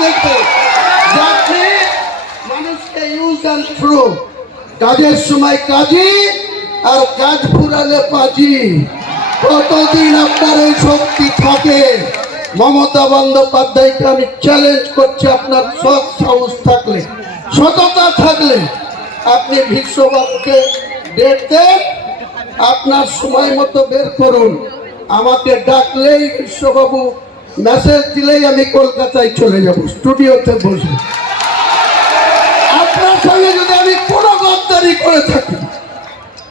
দেখে যে আপনি মানুষকে ইউজ অ্যান্ড থ্রু কাজের সময় কাজী আর কাজ ফুরালে পাজি। কতদিন আপনার এই শক্তি থাকে। মমতা বন্দ্যোপাধ্যায়কে আমি চ্যালেঞ্জ করছি আপনার সৎ সাহস থাকলে, সততা থাকলে। আপনি বিশ্ববাবুকে দেন আপনার সময় মতো বের করুন। আমাকে ডাকলেই বিশ্ববাবু মেসেজ দিলেই আমি কলকাতায় চলে যাব স্টুডিওতে বসে আপনার সঙ্গে যদি আমি কোনো গদ্দারি করে থাকি,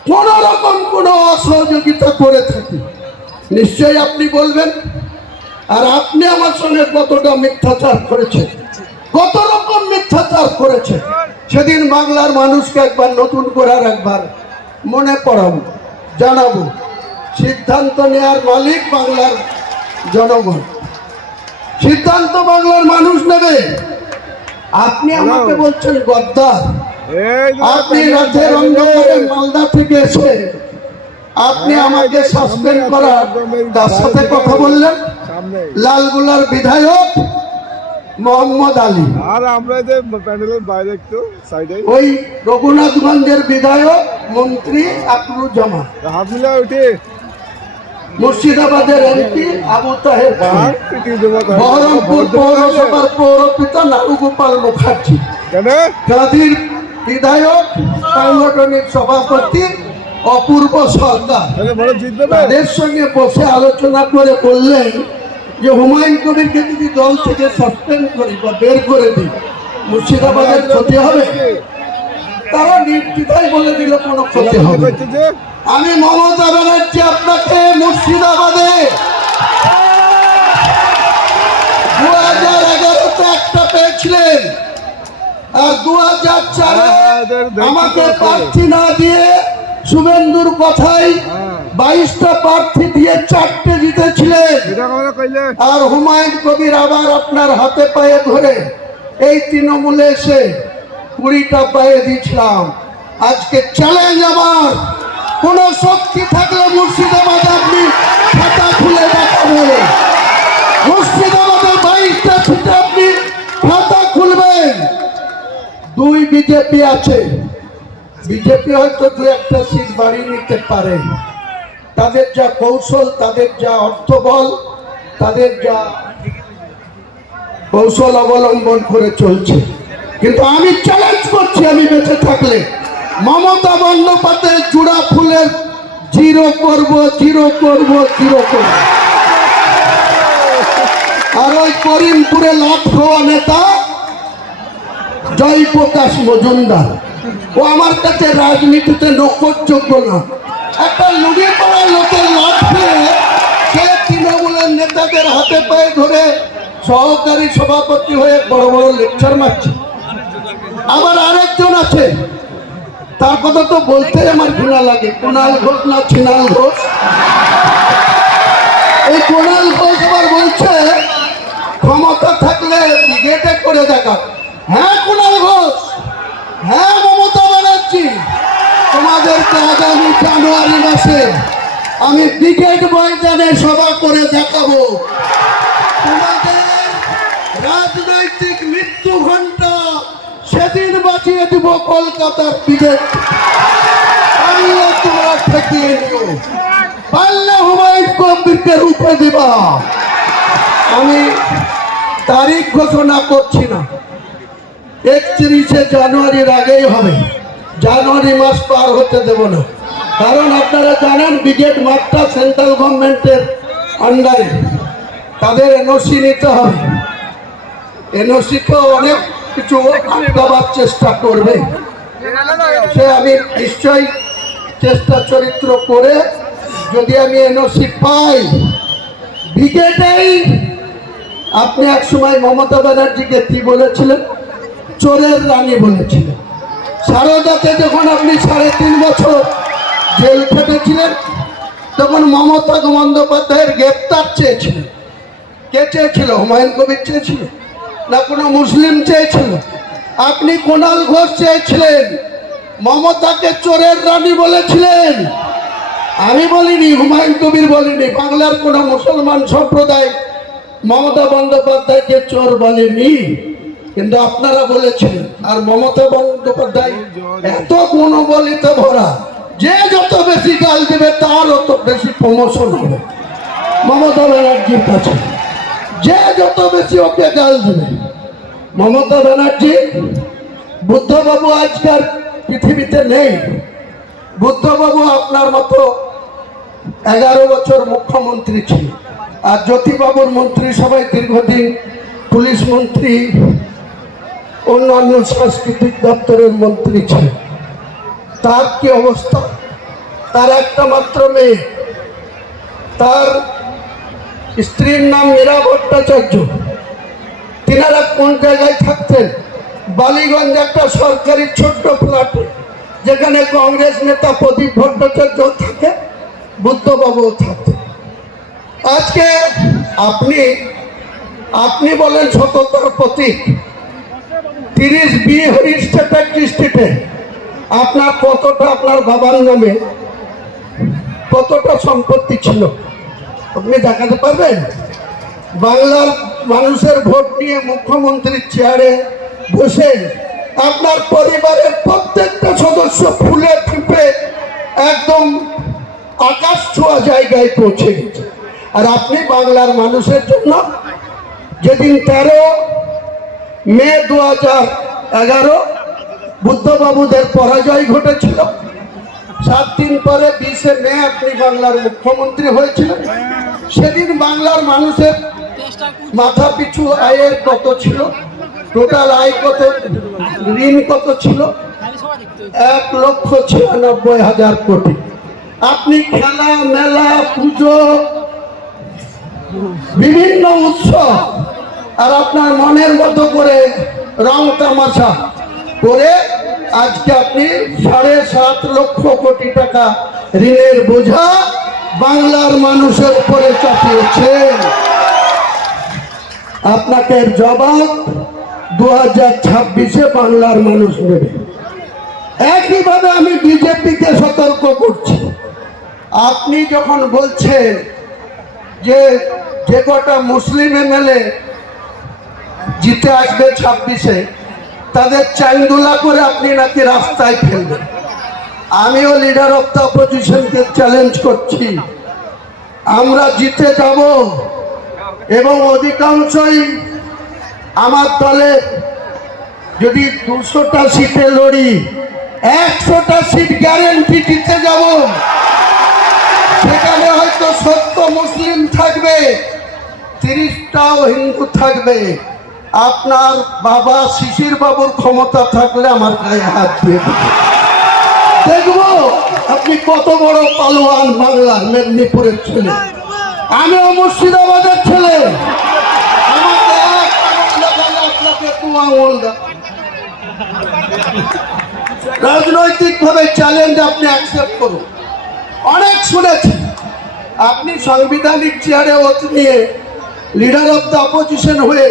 কোন রকম কোনো অসহযোগিতা করে থাকি, নিশ্চয়ই আপনি বলবেন, আর আপনি আমার সঙ্গে কতটা মিথ্যাচার করেছেন, কত রকম মিথ্যাচার করেছেন। সেদিন বাংলার মানুষকে একবার নতুন করে আর একবার মনে পড়াবো, জানাব। সিদ্ধান্ত নেওয়ার মালিক বাংলার জনগণ। সিদ্ধান্ত বাংলার মানুষ নেবে। আপনি আমাকে বলছেন গদ্দার। আপনি রাতের অন্ধকারে মালদা থেকে এসে আপনি আমাকে সাসপেন্ড করার তার সাথে কথা বললেন। লালগুলার বিধায়ক মোহাম্মদ আলী। আর আমরা যে প্যান্ডেলের বাইরে একটু সাইডে ওই রঘুনাথগঞ্জের বিধায়ক মন্ত্রী আকরুজ্জামান উঠে। মুর্শিদাবাদের এমপি আবু তাহের খান। বহরমপুর পৌরসভার পৌরপিতা নারুগোপাল মুখার্জি। কেন? বিধায়ক সাংগঠনিক সভাপতি অপূর্ব সরকার। তাদের সঙ্গে বসে আলোচনা করে বললেন যে হুমায়ুন কবিরকে যদি দল থেকে সাসপেন্ড করি বা বের করে দিই মুর্শিদাবাদের ক্ষতি হবে? তারা নির্দ্বিধায় বলে দিল কোনো ক্ষতি হবে আমি মমতা ব্যানার্জি আপনাকে মুর্শিদাবাদে। দু হাজার এগারোতে একটা পেয়েছিলেন। আর দু হাজার চারে আমাদের দেখতে আমাকে প্রার্থী না দিয়ে শুভেন্দুর কথাই হ্যাঁ। বাইশটা প্রার্থী দিয়ে চারটে জিতেছিলেন। আর হুমায়ুন কবির আবার আপনার হাতে পায়ে ধরে এই তৃণমূলে এসে কুড়িটা পায়ে দিয়েছিলাম। আজকে চ্যালেঞ্জ আমার। কোন শক্তি থাকলে মুর্শিদাবাদ আপনি খাতা খুলে দেখাবেন মুর্শিদাবাদে বাইশটা সিটে আপনি খাতা খুলবেন। দুই বিজেপি আছে। বিজেপি হয়তো দু একটা সিট বাড়িয়ে নিতে পারে। তাদের যা কৌশল, তাদের যা অর্থবল, তাদের যা কৌশল অবলম্বন করে চলছে। কিন্তু আমি চ্যালেঞ্জ করছি আমি বেঁচে থাকলে। মমতা বন্দ্যোপাধ্যায় চূড়া ফুলের জিরো করব জিরো করব জিরো করব। আর ওই করিমপুরে লাভ নেতা জয়প্রকাশ মজুমদার। ও আমার কাছে রাজনীতিতে নকরযোগ্য না। একটা লুড়িয়ে পড়া লোকের লাভ খেয়ে সে তৃণমূলের নেতাদের হাতে পায়ে ধরে সহকারী সভাপতি হয়ে বড় বড় লেকচার মারছে। আবার আরেকজন আছে তার কথা তো বলতে আমার ঘৃণা লাগে। কুণাল ঘোষ না ছিনাল ঘোষ? এই কুণাল ঘোষ আবার বলছে, ক্ষমতা থাকলে ব্রিগেডে করে দেখা হ্যাঁ কুণাল ঘোষ? হ্যাঁ মমতা ব্যানার্জি। তোমাদেরকে আগামী জানুয়ারি মাসে আমি ব্রিগেড ময়দানে সভা করে দেখাবো। তোমাদের রাজনৈতিক মৃত্যু ঘণ্টা কলকাতার ব্রিগেড পারলে তোমরা ঠেকিয়ে নিও। পারলে হুমায়ুন কবিরকে রূপে দিবা। আমি তারিখ ঘোষণা করছি না। একত্রিশে জানুয়ারির আগেই হবে। জানুয়ারি মাস পার হতে দেব না। কারণ আপনারা জানেন ব্রিগেড মাত্রা সেন্ট্রাল গভর্নমেন্টের আন্ডারে। তাদের এনওসি নিতে হবে। এনওসিকেও অনেক কিছু আটকাবার চেষ্টা করবে। সে আমি নিশ্চয়ই চেষ্টা চরিত্র করে যদি আমি এনওসি পাই, ব্রিগেডেই আপনি এক সময় মমতা ব্যানার্জিকে কি বলেছিলেন? চোরের রানী বলেছিলেন। সারদাতে যখন আপনি সাড়ে তিন বছর জেল খেটেছিলেন, তখন মমতা বন্দ্যোপাধ্যায়ের গ্রেপ্তার চেয়েছিলেন। কে চেয়েছিল? হুমায়ুন কবির চেয়েছিল? না কোনো মুসলিম চেয়েছিল? আপনি কোনাল ঘোষ চেয়েছিলেন, মমতাকে চোরের রানী বলেছিলেন। আমি বলিনি, হুমায়ুন কবির বলিনি, বাংলার কোনো মুসলমান সম্প্রদায় মমতা বন্দ্যোপাধ্যায়কে চোর বলেনি। কিন্তু আপনারা বলেছেন আর মমতা বন্দ্যোপাধ্যায় এত গুণবলিত ভরা, যে যত বেশি গাল দেবে তার অত বেশি প্রমোশন হবে। মমতা ব্যানার্জির কাছে। যে যত বেশি ওকে গাল দেবে। মমতা ব্যানার্জি, বুদ্ধবাবু আজকাল পৃথিবীতে নেই। বুদ্ধবাবু আপনার মতো এগারো বছর মুখ্যমন্ত্রী ছিল। আর জ্যোতিবাবুর মন্ত্রী মন্ত্রিসভায় দীর্ঘদিন পুলিশ মন্ত্রী, অন্যান্য সাংস্কৃতিক দপ্তরের মন্ত্রী ছিল তার কি অবস্থা? তার একটা মাত্র মেয়ে। তার স্ত্রীর নাম মীরা ভট্টাচার্য। তিনারা কোন জায়গায় থাকতেন? বালিগঞ্জ একটা সরকারি ছোট্ট ফ্ল্যাটে যেখানে কংগ্রেস নেতা প্রদীপ ভট্টাচার্য থাকে, বুদ্ধবাবুও থাকে আজকে আপনি আপনি বলেন সততার প্রতীক। তিরিশ বি চ্যাটার্জি স্ট্রিটে আপনার কতটা আপনার বাবার নামে কতটা সম্পত্তি ছিল? আপনি দেখাতে পারবেন? বাংলার মানুষের ভোট নিয়ে মুখ্যমন্ত্রীর চেয়ারে বসে আপনার পরিবারের প্রত্যেকটা সদস্য ফুলে ফুপে একদম আকাশ ছোঁয়া জায়গায় পৌঁছে গেছে। আর আপনি বাংলার মানুষের জন্য যেদিন তেরো মে দু হাজার এগারো বুদ্ধবাবুদের পরাজয় ঘটেছিল সাত দিন পরে বিশে মে আপনি বাংলার মুখ্যমন্ত্রী হয়েছিলেন। সেদিন বাংলার মানুষের মাথা পিছু আয়ের কত ছিল? টোটাল আয় কত? ঋণ কত ছিল? এক লক্ষ ছিয়ানব্বই হাজার কোটি। আপনি খেলা, মেলা, পুজো, বিভিন্ন উৎসব, আর আপনার মনের মতো করে রং তামাশা করে আজকে আপনি সাড়ে সাত লক্ষ কোটি টাকা ঋণের বোঝা বাংলার মানুষের উপরে চাপিয়েছেন। আপনাকে জবাব দু হাজার ছাব্বিশে বাংলার মানুষ নেবে। একইভাবে আমি বিজেপিকে সতর্ক করছি। আপনি যখন বলছেন যে যে কটা মুসলিম এমএলএ জিতে আসবে ছাব্বিশে তাদের চাইন্দুলা করে আপনি নাকি রাস্তায় ফেলবেন। আমিও লিডার অফ দ্য অপোজিশনকে চ্যালেঞ্জ করছি। আমরা জিতে যাব এবং অধিকাংশই আমার দলে যদি দুশোটা সিটে লড়ি, একশোটা সিট গ্যারেন্টি দিতে যাব। সেখানে হয়তো সত্য মুসলিম থাকবে, তিরিশটাও হিন্দু থাকবে। আপনার বাবা শিশির বাবুর ক্ষমতা থাকলে আমার গায়ে হাত দিয়ে। দেখব আপনি কত বড় পালোয়ান বাংলার মেদিনীপুরের ছেলে। আমিও মুর্শিদাবাদের ছেলে। দু আঙুল রাজনৈতিকভাবে চ্যালেঞ্জ আপনি অ্যাকসেপ্ট করুন। অনেক শুনেছি, আপনি সাংবিধানিক চেয়ারে নিয়ে লিডার অফ দ্য অপোজিশন হয়ে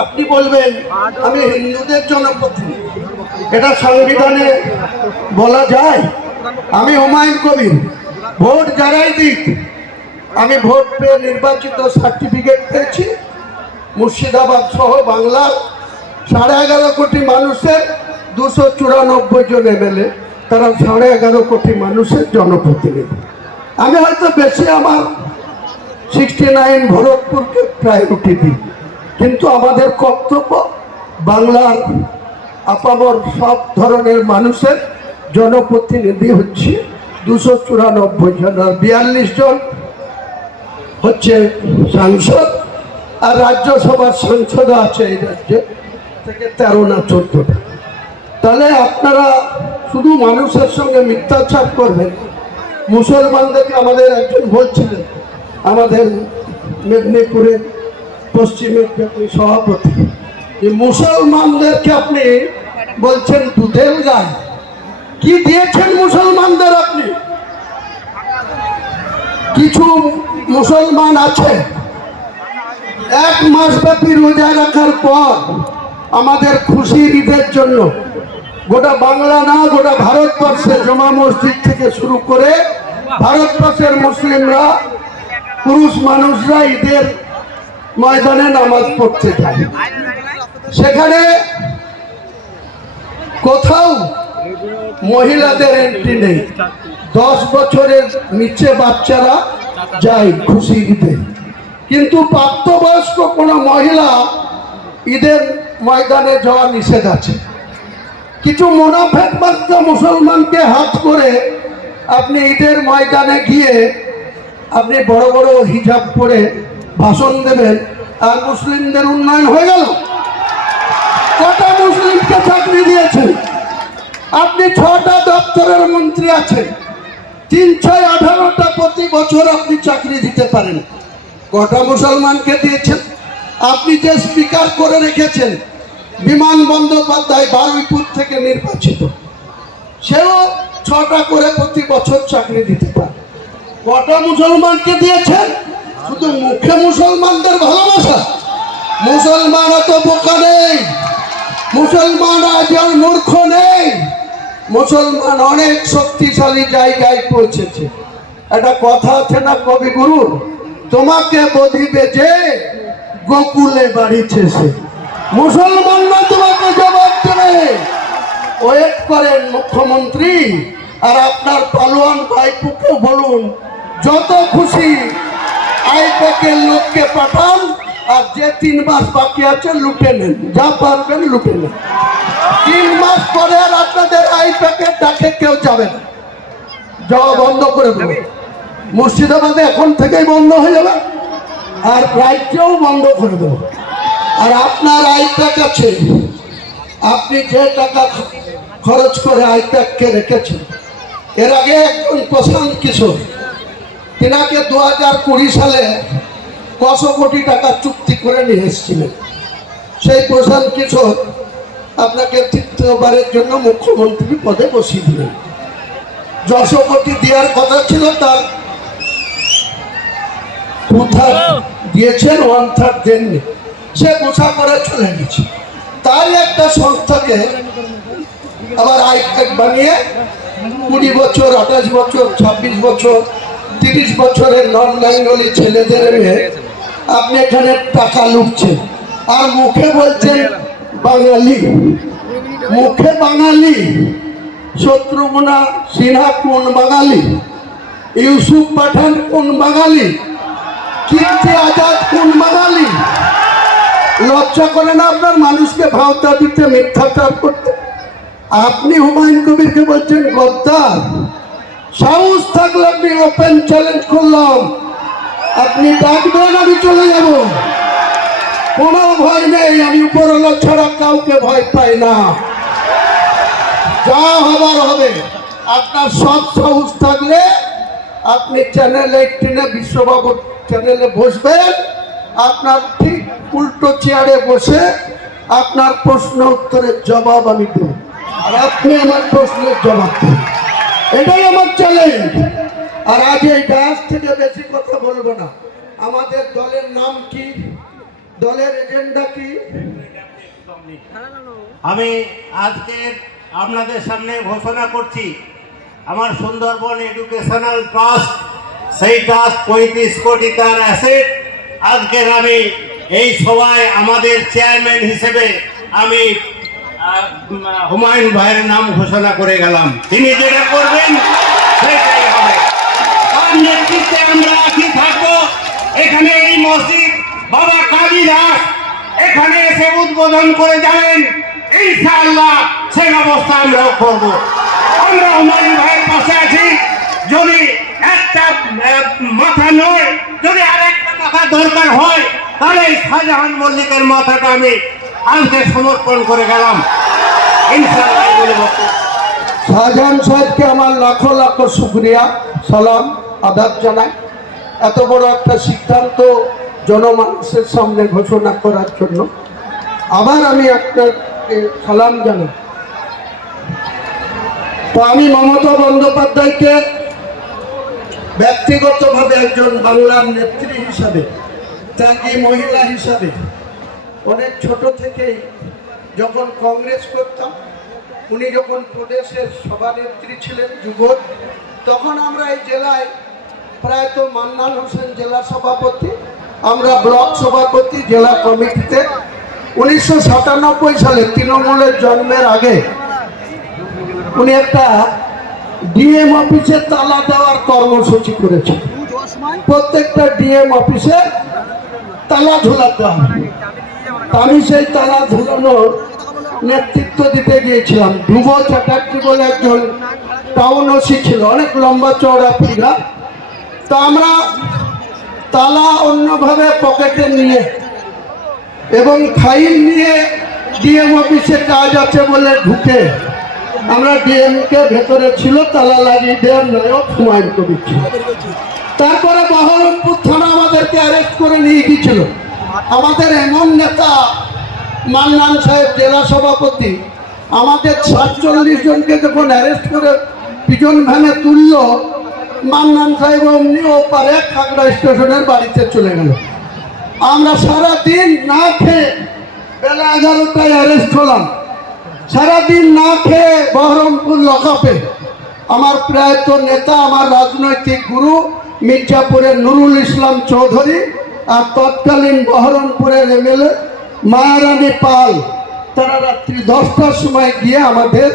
আপনি বলবেন, আমি হিন্দুদের জনপ্রতিনিধি। এটা সংবিধানে বলা যায়, আমি হুমায়ুন কবির। ভোট যারাই দিক, আমি ভোট পেয়ে নির্বাচিত সার্টিফিকেট পেয়েছি। মুর্শিদাবাদ সহ বাংলার সাড়ে এগারো কোটি মানুষের, দুশো চুরানব্বই জন এমএলএ, তারা সাড়ে এগারো কোটি মানুষের জনপ্রতিনিধি। আমি হয়তো বেশি আমার সিক্সটি নাইন ভরতপুরকে প্রায়োরিটি দিই। কিন্তু আমাদের কর্তব্য বাংলার আপামর সব ধরনের মানুষের জনপ্রতিনিধি হচ্ছে দুশো চুরানব্বই জন আর বিয়াল্লিশ জন হচ্ছে সাংসদ আর রাজ্যসভার সাংসদ আছে এই রাজ্যে, থেকে তেরো না চোদ্দটা তাহলে আপনারা শুধু মানুষের সঙ্গে মিথ্যাচার করবেন, মুসলমানদেরকে আমাদের একজন বলছিলেন, আমাদের মেদিনীপুরের পশ্চিমের সভাপতি। যে মুসলমানদেরকে আপনি বলছেন দুধের গায়ে কি দিয়েছেন মুসলমানদের আপনি? কিছু মুসলমান আছে। এক মাস ব্যাপী রোজা রাখার পর আমাদের খুশির ঈদের জন্য গোটা বাংলা না, গোটা ভারতবর্ষে জমা মসজিদ থেকে শুরু করে ভারতবর্ষের মুসলিমরা, পুরুষ মানুষরা ঈদের ময়দানে নামাজ পড়তে যায় সেখানে কোথাও মহিলাদের এন্ট্রি নেই। দশ বছরের নিচে বাচ্চারা যায় খুশি ঈদে। কিন্তু প্রাপ্তবয়স্ক কোনো মহিলা ঈদের ময়দানে যাওয়া নিষেধ আছে। কিছু মোনাফেক বাচ্চা মুসলমানকে হাত করে আপনি ঈদের ময়দানে গিয়ে আপনি বড় বড় হিজাব করে ভাষণ দেবেন। আর মুসলিমদের উন্নয়ন হয়ে গেল। কটা মুসলিমকে চাকরি দিয়েছেন আপনি ছটা দপ্তরের মন্ত্রী আছেন। তিন, ছয়, আঠারোটা প্রতি বছর আপনি চাকরি দিতে পারেন। কটা মুসলমানকে দিয়েছেন? আপনি যে স্পিকার করে রেখেছেন, বিমান বন্দ্যোপাধ্যায় বারুইপুর থেকে নির্বাচিত। সেও ছটা করে প্রতি বছর চাকরি দিতে পারে। কটা মুসলমানকে দিয়েছেন? শুধু মুখে মুসলমানদের ভালোবাসা। মুসলমান তো বোকা নেই। মুসলমান আজ আর মূর্খ নেই। মুসলমান অনেক শক্তিশালী জায়গায় পৌঁছেছে। একটা কথা আছে না কবিগুরু তোমাকে বধিবে যে, গোকুলে বাড়িছে সে মুসলমানরা তোমাকে জবাব দেবে। ওয়েট করেন মুখ্যমন্ত্রী, আর আপনার পালোয়ান ভাইপুকে বলুন, যত খুশি আইপ্যাকের লোককে পাঠান আর যে তিন মাস বাকি আছে লুটে নেন। যা পারবেন লুটে নেন। তিন মাস পরে আর আপনাদের আইপ্যাকের ডাকে কেউ যাবে না। যাওয়া বন্ধ করে দেবো। মুর্শিদাবাদে এখন থেকেই বন্ধ হয়ে যাবে আর রাজ্যেও বন্ধ করে দেবো। আর আপনার আইপ্যাক আছে। আপনি যে টাকা খরচ করে আইপ্যাককে রেখেছেন, এর আগে একজন প্রশান্ত কিশোর তেনাকে দু হাজার কুড়ি সালে কশো কোটি টাকা চুক্তি করে নিয়ে এসেছিলেন। সেই প্রশান্ত কিশোর আপনাকে তৃতীয়বারের জন্য মুখ্যমন্ত্রী পদে বসিয়ে দিলেন। যশো কোটি দেওয়ার কথা ছিল তার। টু থার্ড দিয়েছেন? ওয়ান থার্ড দেননি। সে গোছা করে চলে গেছে? তাই একটা সংস্থাকে আবার আইপ্যাক বানিয়ে কুড়ি বছর আঠাশ বছর ছাব্বিশ বছর তিরিশ বছরের নন বেঙ্গলি ছেলেদের আপনি এখানে টাকা লুটছেন। আর মুখে বলছেন বাঙালি। মুখে বাঙালি। শত্রুঘ্না সিনহা কোন বাঙালি? ইউসুফ পাঠান কোন বাঙালি? কীর্তি আজাদ কোন বাঙালি? লজ্জা করে না আপনার মানুষকে ভাওতা দিতে, মিথ্যাচার করতে? আপনি হুমায়ুন কবিরকে বলছেন, গদ্দার। সাহস থাকলে আপনি ওপেন চ্যালেঞ্জ করলাম। আপনি ডাকবেন, আমি চলে যাব। কোনো ভয় নেই, আমি উপরওয়ালা ছাড়া কাউকে ভয় পাই না। যা হবার হবে। আপনার সব সাহস থাকলে আপনি চ্যানেল এইটিনে বিশ্ববাবুর চ্যানেলে বসবেন। আপনার ঠিক উল্টো চেয়ারে বসে আপনার প্রশ্ন উত্তরের জবাব আমি দেব। আর আপনি আমার প্রশ্নের জবাব দেবেন। এটাই আমার চ্যালেঞ্জ আর আজ এই ডায়াস থেকে বেশি কথা বলব না। আমাদের দলের নাম কি? দলের এজেন্ডা কি? আমি আজকে আপনাদের সামনে ঘোষণা করছি আমার সুন্দরবন এডুকেশনাল ট্রাস্ট সেই ট্রাস্ট পঁয়ত্রিশ কোটি তার অ্যাসেট আজকের আমি এই সভায় আমাদের চেয়ারম্যান হিসেবে আমি হুমায়ুন ভাইয়ের নাম ঘোষণা করে গেলাম। তিনি যেটা করবেন, সেটাই হবে। তার নেতৃত্বে আমরা কি থাকব। এখানে এই মসজিদ বাবা কাজী দাস এখানে এসে উদ্বোধন করে যাবেন। ইনশাআল্লাহ সে ব্যবস্থা আমরাও করব। আমরা হুমায়ুন ভাইয়ের পাশে আছি। যদি একটা মাথা নয়, যদি আর একটা মাথা দরকার হয়, তাহলে শাহজাহান মল্লিকের মাথাটা আমি সমর্পণ করে গেলাম শাহজাহান সাহেবকে আমার লাখো লাখো শুক্রিয়া, সালাম, আদাব জানাই। এত বড় একটা সিদ্ধান্ত জনমানুষের সামনে ঘোষণা করার জন্য। আবার আমি আপনাকে সালাম জানাই। তো আমি মমতা বন্দ্যোপাধ্যায়কে ব্যক্তিগতভাবে একজন বাংলার নেত্রী হিসাবে, ত্যাগী মহিলা হিসাবে অনেক ছোট থেকেই যখন কংগ্রেস করতাম, উনি যখন প্রদেশের সভানেত্রী ছিলেন যুবক, তখন আমরা এই জেলায় প্রায়ত মান্নান হোসেন জেলা সভাপতি, আমরা ব্লক সভাপতি জেলা কমিটিতে। উনিশশো সাতানব্বই সালে তৃণমূলের জন্মের আগে উনি একটা ডিএম অফিসে তালা দেওয়ার কর্মসূচি করেছেন। প্রত্যেকটা ডিএম অফিসে তালা ঝুলাতে হবে তা আমি সেই তালা ঝুলানোর নেতৃত্ব দিতে গিয়েছিলাম। ধ্রুব চ্যাটার্জি বলে একজন টাউন ওসি ছিল, অনেক লম্বা চওড়া ফিগার তো আমরা তালা অন্যভাবে পকেটে নিয়ে এবং ফাইল নিয়ে ডিএম অফিসে কাজ আছে বলে ঢুকে আমরা ডিএম কে ভেতরে ছিল, তালা লাগিয়ে দেওয়ার নায়ক হুমায়ুন ছিল। তারপরে বহরমপুর থানা আমাদেরকে অ্যারেস্ট করে নিয়ে গিয়েছিল। আমাদের এমন নেতা, মান্নান সাহেব জেলা সভাপতি, আমাদের সাতচল্লিশ জনকে যখন অ্যারেস্ট করে পিজন ভ্যানে তুলল, মান্নান সাহেব অমনি ওপারে খাগড়া স্টেশনের বাড়িতে চলে গেল। আমরা সারা দিন না খেয়ে বেলা এগারোটায় অ্যারেস্ট হলাম। সারাদিন না খেয়ে বহরমপুর লকআপে। আমার প্রায়ত নেতা, আমার রাজনৈতিক গুরু, মির্জাপুরের নুরুল ইসলাম চৌধুরী আর তৎকালীন বহরমপুরের এমএলএ মায়ারানী পাল তারা রাত্রি দশটার সময় গিয়ে আমাদের